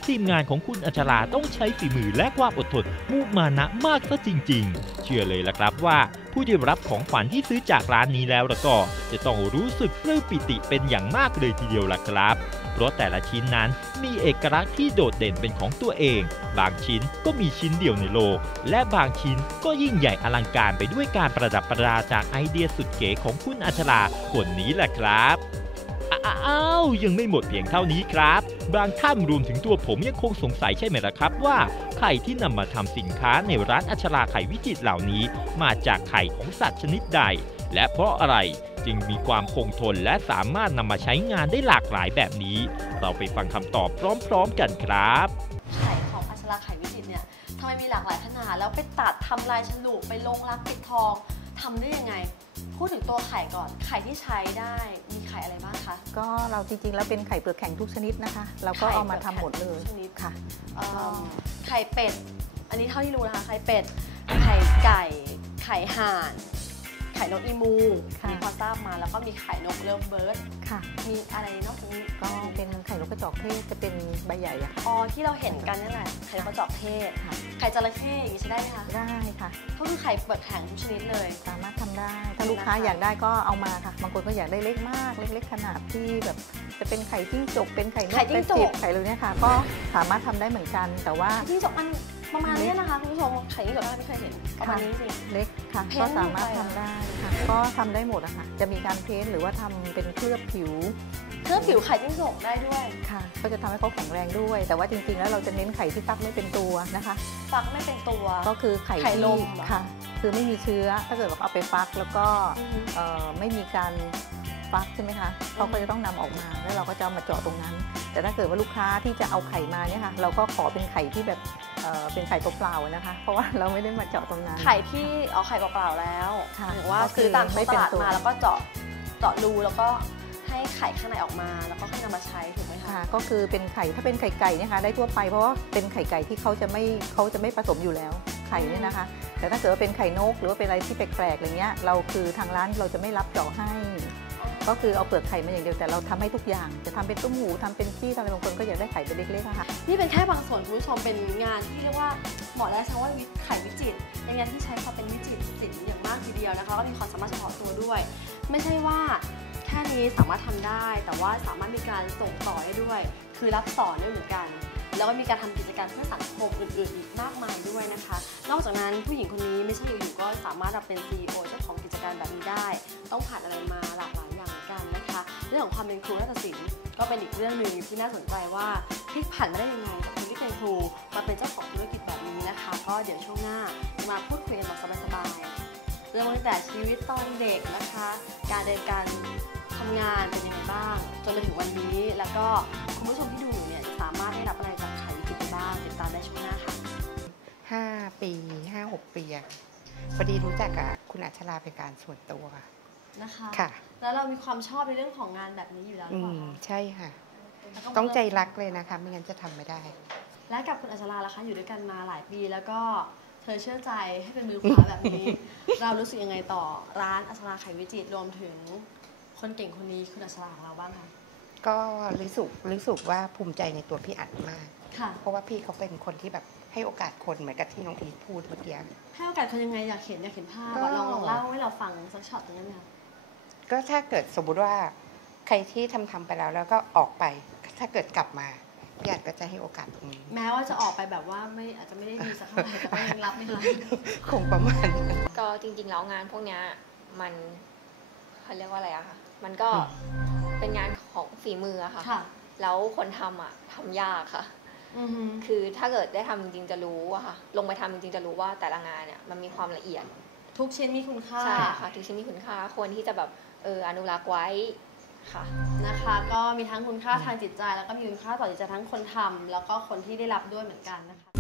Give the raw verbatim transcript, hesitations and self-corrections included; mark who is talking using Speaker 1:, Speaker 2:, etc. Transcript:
Speaker 1: ทีมงานของคุณอัชราต้องใช้ฝีมือและความอดทนมุมานะมากซะจริงๆเชื่อเลยล่ะครับว่าผู้ที่รับของขวัญที่ซื้อจากร้านนี้แล้วแล้วก็จะต้องรู้สึกปลื้มปิติเป็นอย่างมากเลยทีเดียวล่ะครับเพราะแต่ละชิ้นนั้นมีเอกลักษณ์ที่โดดเด่นเป็นของตัวเองบางชิ้นก็มีชิ้นเดียวในโลกและบางชิ้นก็ยิ่งใหญ่อลังการไปด้วยการประดับประดาจากไอเดียสุดเก๋ของคุณอัชราคนนี้แหละครับอ้าวยังไม่หมดเพียงเท่านี้ครับบางท่านรวมถึงตัวผมยังคงสงสัยใช่ไหมล่ะครับว่าไข่ที่นำมาทำสินค้าในร้านอัชราไข่วิจิตรเหล่านี้มาจากไข่ของสัตว์ชนิดใดและเพราะอะไรจึงมีความคงทนและสามารถนำมาใช้งานได้หลากหลายแบบนี้เราไปฟังคำตอบพร้อมๆกันครับ
Speaker 2: ไข่ของอัชราไข่วิจิตรเนี่ยทำไมมีหลากหลายขนาดแล้วไปตัดทำลายฉลุไปลงรักปิดทองทำได้ยังไงพูดถึงตัวไข่ก่อนไข่ที่ใช้ได้มีไข่อะไรบ้างคะ
Speaker 3: ก็เราจริงๆแล้วเป็นไข่เปลือกแข็งทุกชนิดนะคะเราก็เอามาทำหมดเลย
Speaker 2: ชนิด
Speaker 3: ค่ะ
Speaker 2: ไข่เป็ดอันนี้เท่าที่รู้นะคะไข่เป็ดไข่ไก่ไข่ห่านไข่นกอีมูมีพอทราบมาแล้วก็มีไข่นกเลิฟเบิร์ด
Speaker 3: ค่ะ
Speaker 2: มีอะไรนอกจากนี้
Speaker 3: ก็เป็นไข่นกกระจอกเทศจะเป็นใบใหญ่อะ
Speaker 2: อ๋อที่เราเห็นกันนี่แหละไข่นกกระจอกเทศไข่จระเข้อย่างนี้ใช้ได้ไหมคะ
Speaker 3: ได้ค่ะ
Speaker 2: ก็คือไข่เปลือกแข็งทุกชนิดเลย
Speaker 3: สามารถทำได้ถ้าลูกค้าอยากได้ก็เอามาค่ะบางคนก็อยากได้เล็กมากเล็กๆขนาดที่แบบจะเป็นไข่จิ้งจกเป็นไข่นกเป็ดจิบไข่เลยเนี่ยค่ะก็สามารถทำได้เหมือนกันแต่ว่า
Speaker 2: จิ้งจกมันประมาณนี้นะคะคุณผู้ชมไข่จิ้งจกไม่เคยเห็นประมาณนี้จริง
Speaker 3: เล็กค่ะก็สามารถทำได้ค่ะก็ทำได้หมดอะค่ะจะมีการเพ้นหรือว่าทำเป็นเคลือบผิว
Speaker 2: เคลือบผิวไข่จิ้งจกได้ด้วย
Speaker 3: ค่ะก็จะทำให้เขาแข็งแรงด้วยแต่ว่าจริงๆแล้วเราจะเน้นไข่ที่ฟักไม่เป็นตัวนะคะ
Speaker 2: ฟักไม่เป็นตัว
Speaker 3: ก็คือไข่
Speaker 2: ไข่ลม
Speaker 3: ค่ะคือไม่มีเชื้อถ้าเกิดว่าเอาไปฟักแล้วก็ไม่มีการฟักใช่ไหมคะเขาก็จะต้องนำออกมาแล้วเราก็จะเอามาเจาะตรงนั้นแต่ถ้าเกิดว่าลูกค้าที่จะเอาไข่มาเนี่ยค่ะเราก็ขอเป็นไข่ที่แบบเป็นไข่เปล่าๆนะคะเพราะว่าเราไม่ได้มาเจาะตรงนั้น
Speaker 2: ไข่ที่เอาไข่เปล่าๆแล้วหรือว่าซื้อตามตลาดมาแล้วก็เจาะเจาะรูแล้วก็ให้ไข่ข้างในออกมาแล้วก็ค่อยนำมาใช้ถูกไหมคะ
Speaker 3: ก็คือเป็นไข่ถ้าเป็นไข่ไก่เนี่ยค่ะได้ทั่วไปเพราะว่าเป็นไข่ไก่ที่เขาจะไม่เขาจะไม่ผสมอยู่แล้วไข่เนี่ยนะคะแต่ถ้าเกิดว่าเป็นไข่นกหรือว่าเป็นอะไรที่แปลกๆอย่างเงี้ยเราคือทางร้านเราจะไม่รับเจาะให้ก็คือเอาเปลือกไข่มาอย่างเดียวแต่เราทำให้ทุกอย่างจะทำเป็นตุ้มหูทำเป็นจี้ทำอะไรบางคนก็อยากได้ไข่เป็นเล็กๆค่ะ
Speaker 2: นี่เป็นแค่บางส่วนคุณผู้ชมเป็นงานที่เรียกว่าเหมาะและใช้ว่าไข่วิจิตรเป็นงานที่ใช้ความเป็นวิจิตรศิลป์อย่างมากทีเดียวนะคะก็มีความสามารถเฉพาะตัวด้วยไม่ใช่ว่าแค่นี้สามารถทำได้แต่ว่าสามารถมีการส่งต่อได้ด้วยคือรับสอนด้วยเหมือนกันแล้วก็มีการทำกิจกรรมเพื่อสังคมอื่นๆอีกมากมายด้วยนะคะนอกจากนั้นผู้หญิงคนนี้ไม่ใช่อยู่ๆก็สามารถมาเป็น ซี อี โอ เจ้าของกิจการแบบนี้ได้ต้องผ่านอะไรมาหลากหลายอย่างเหมือนกันนะคะเรื่องของความเป็นครูนาฏศิลป์ก็เป็นอีกเรื่องหนึ่งที่น่าสนใจว่าพลิกผันมาได้ยังไงจากคนที่เป็นครูมาเป็นเจ้าของธุรกิจแบบนี้นะคะก็เดี๋ยวช่วงหน้ามาพูดคุยกันแบบสบายๆเรื่องตั้งแต่ชีวิตตอนเด็กนะคะการเดินการทำงานเป็นยังไงบ้างจนมาถึงวันนี้แล้วก็คุณผู้ชมที่ดูอยู่เนี่ยสามารถได้รับอะไรจากไข่วิจิตรบ้างติดตามได้ช่วงหน้าค่ะ
Speaker 4: ห้าปีห้าหกปีพอดีรู้จักกับคุณอัชราเป็นการส่วนตัว
Speaker 2: นะคะ
Speaker 4: ค่ะ
Speaker 2: แล้วเรามีความชอบในเรื่องของงานแบบนี้อยู่แล้วหรือเปล่า
Speaker 4: ใช่ค่ะต้องใจรักเลยนะคะไม่งั้นจะทำไม่ได้
Speaker 2: และกับคุณอัชราล่ะคะอยู่ด้วยกันมาหลายปีแล้วก็เธอเชื่อใจให้เป็นมือขวาแบบนี้ เรารู้สึกยังไงต่อร้านอัชราไข่วิจิตรรวมถึงคนเก่งคนนี้คุณอัชราของเราบ้างคะ
Speaker 4: ก็รู้สึกรู้สึกว่าภูมิใจในตัวพี่อัดมากเพราะว่าพี่เขาเป็นคนที่แบบให้โอกาสคนเหมือนกับที่น้องอีทพูดเมื่อกี้
Speaker 2: ให้โอกาสคนยังไงอยากเห็นอยากเห็นภาพลองลองเล่าให้เราฟังสักช็อตตรงนั้นไหมคะ
Speaker 4: ก็ถ้าเกิดสมมติว่าใครที่ทำทำไปแล้วแล้วก็ออกไปถ้าเกิดกลับมาพี่อัดก็จะให้โอกาสตรงนี้
Speaker 2: แม้ว่าจะออกไปแบบว่าไม่อาจจะไม่ได้ดีสักเท่าไหร่แต่ก็ยังรับไม่ได้
Speaker 4: คงประมาณ
Speaker 5: ก็จริงๆแล้วงานพวกนี้มันเขาเรียกว่าอะไรอะคะมันก็เป็นงานของฝีมืออะค่ะแล้วคนทำอะทำยากค่ะคือถ้าเกิดได้ทำจริงๆจะรู้อะค่ะลงไปทำจริงๆจะรู้ว่าแต่ละงานเนี่ยมันมีความละเอียด
Speaker 2: ทุกชิ้นมีคุณค่า
Speaker 5: ใช่ค่ะทุกชิ้นมีคุณค่าควรที่จะแบบเอออนุรักษ์ไว้ค่ะ
Speaker 2: นะคะก็มีทั้งคุณค่าทางจิตใจแล้วก็มีคุณค่าต่อจิตใจทั้งคนทำแล้วก็คนที่ได้รับด้วยเหมือนกันนะคะ